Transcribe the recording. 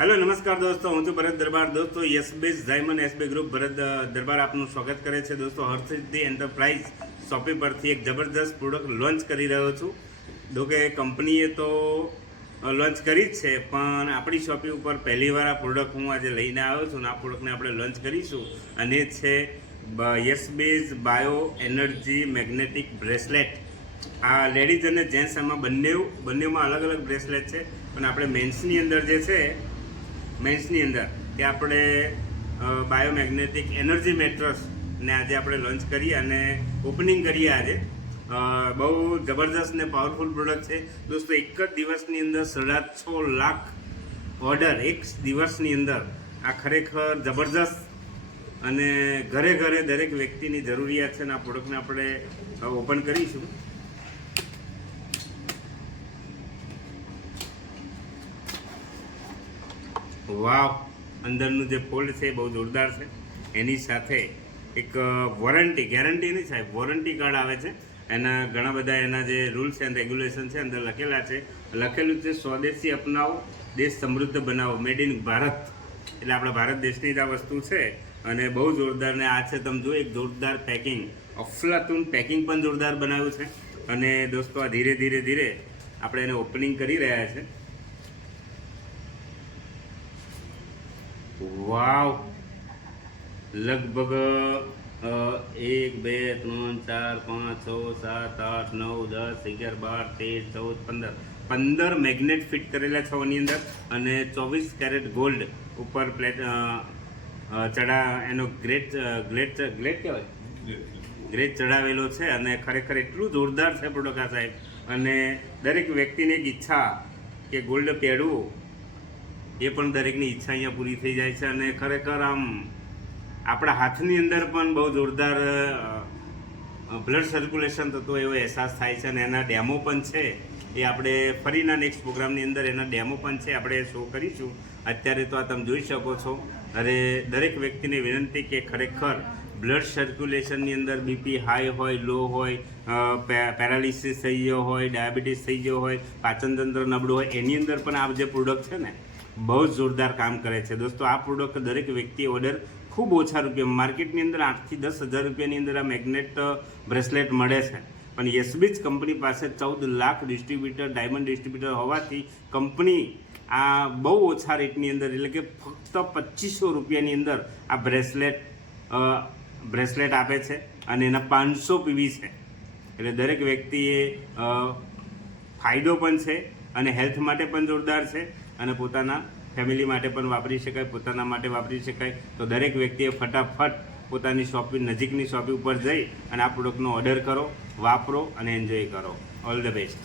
Hello नमस्कार दोस्तों, હું છું ભરત દરબાર। દોસ્તો યસબેઝ ઝાયમન એસબી ગ્રુપ ભરત દરબાર આપનું સ્વાગત કરે છે। દોસ્તો હર્ષિદ્ધિ એન્ટરપ્રાઇઝ શોપી પરથી એક જબરદસ્ત પ્રોડક્ટ લોન્ચ કરી રહ્યો છું। જો કે કંપનીએ તો લોન્ચ કરી જ છે, પણ આપણી શોપી ઉપર પહેલીવાર આ પ્રોડક્ટ હું આજે લઈને આવ્યો છું અને આ પ્રોડક્ટને આપણે લોન્ચ કરીશું, અને છે યસબેઝ બાયો એનર્જી મેગ્નેટિક બ્રેસલેટ। આ લેડીઝ અને જેન્ટ્સ આમાં બંનેમાં અલગ અલગ બ્રેસલેટ છે, પણ આપણે મેન્સની અંદર જે છે મેન્સની અંદર તે આપણે બાયોમેગ્નેટિક એનર્જી મેટ્રસને આજે આપણે લોન્ચ કરીએ અને ઓપનિંગ કરીએ આજે। બહુ જબરદસ્ત ને પાવરફુલ પ્રોડક્ટ છે દોસ્તો। એક જ દિવસની અંદર 6.5 લાખ ઓર્ડર એક દિવસની અંદર, આ ખરેખર જબરદસ્ત અને ઘરે ઘરે દરેક વ્યક્તિની જરૂરિયાત છે અને આ પ્રોડક્ટને આપણે ઓપન કરીશું। વાવ, અંદરનું જે ફોલ્ડ છે એ બહુ જોરદાર છે। એની સાથે એક ગેરંટી નહીં સાહેબ, વોરંટી કાર્ડ આવે છે। એના ઘણા બધા એના જે રૂલ્સ એન્ડ રેગ્યુલેશન છે અંદર લખેલા છે। લખેલું છે સ્વદેશી અપનાવો, દેશ સમૃદ્ધ બનાવો, મેડ ઇન ભારત। એટલે આપણા ભારત દેશની જ આ વસ્તુ છે અને બહુ જોરદાર। ને આ છે તમે જો એક જોરદાર પેકિંગ, અફલાતુન પેકિંગ પણ જોરદાર બનાવ્યું છે। અને દોસ્તો આ ધીરે ધીરે આપણે એને ઓપનિંગ કરી રહ્યા છે। વાવ, લગભગ 1 2 3 4 5 6 7 8 9 10 11 12 13 14 15 મેગ્નેટ ફિટ કરેલા છે એની અંદર, અને 24 કેરેટ ગોલ્ડ ઉપર પ્લેટ એનો ગ્રેટ કહેવાય ગ્રેટ ચડાવેલો છે। અને ખરેખર એટલું જોરદાર છે પ્રોડક્ટ આ સાહેબ। અને દરેક વ્યક્તિની એક ઈચ્છા કે ગોલ્ડ પહેરવું, એ પણ દરેકની ઈચ્છા અહીંયા પૂરી થઈ જાય છે। અને ખરેખર આમ આપણા હાથની અંદર પણ બહુ જોરદાર બ્લડ સર્ક્યુલેશન થતું એવો અહેસાસ થાય છે। અને એના ડેમો પણ છે, એ આપણે ફરીના નેક્સ્ટ પ્રોગ્રામની અંદર એના ડેમો પણ છે, આપણે શો કરીશું। અત્યારે તો આ તમે જોઈ શકો છો। અરે દરેક વ્યક્તિને વિનંતી કે ખરેખર બ્લડ સર્ક્યુલેશનની અંદર બીપી હાઈ હોય, લો હોય, પેરાલિસિસ થઈ ગયો હોય, ડાયાબિટીસ થઈ ગયો હોય, પાચનતંત્ર નબળું હોય, એની અંદર પણ આ જે પ્રોડક્ટ છે ને બહુ જ જોરદાર કામ કરે છે દોસ્તો। આ પ્રોડક્ટ દરેક વ્યક્તિ ઓર્ડર ખૂબ ઓછા રૂપિયા, માર્કેટની અંદર 8 થી 10 હજાર રૂપિયાની અંદર આ મેગ્નેટ બ્રેસલેટ મળે છે, પણ યસબીઝ કંપની પાસે 14 લાખ ડિસ્ટ્રીબ્યુટર, ડાયમંડ ડિસ્ટ્રીબ્યુટર હોવાથી કંપની આ બહુ ઓછા રેટની અંદર, એટલે કે ફક્ત 2500 રૂપિયાની અંદર આ બ્રેસલેટ આપે છે, અને એના 500 પીવી છે। એટલે દરેક વ્યક્તિએ ફાયદો પણ છે અને હેલ્થ માટે પણ જોરદાર છે, અને પોતાના ફેમિલી માટે પણ વાપરી શકાય, પોતાના માટે વાપરી શકાય। તો દરેક વ્યક્તિએ ફટાફટ પોતાની શોપી, નજીકની શોપી ઉપર જઈ અને આ પ્રોડક્ટનો ઓર્ડર કરો, વાપરો અને એન્જોય કરો। All the best.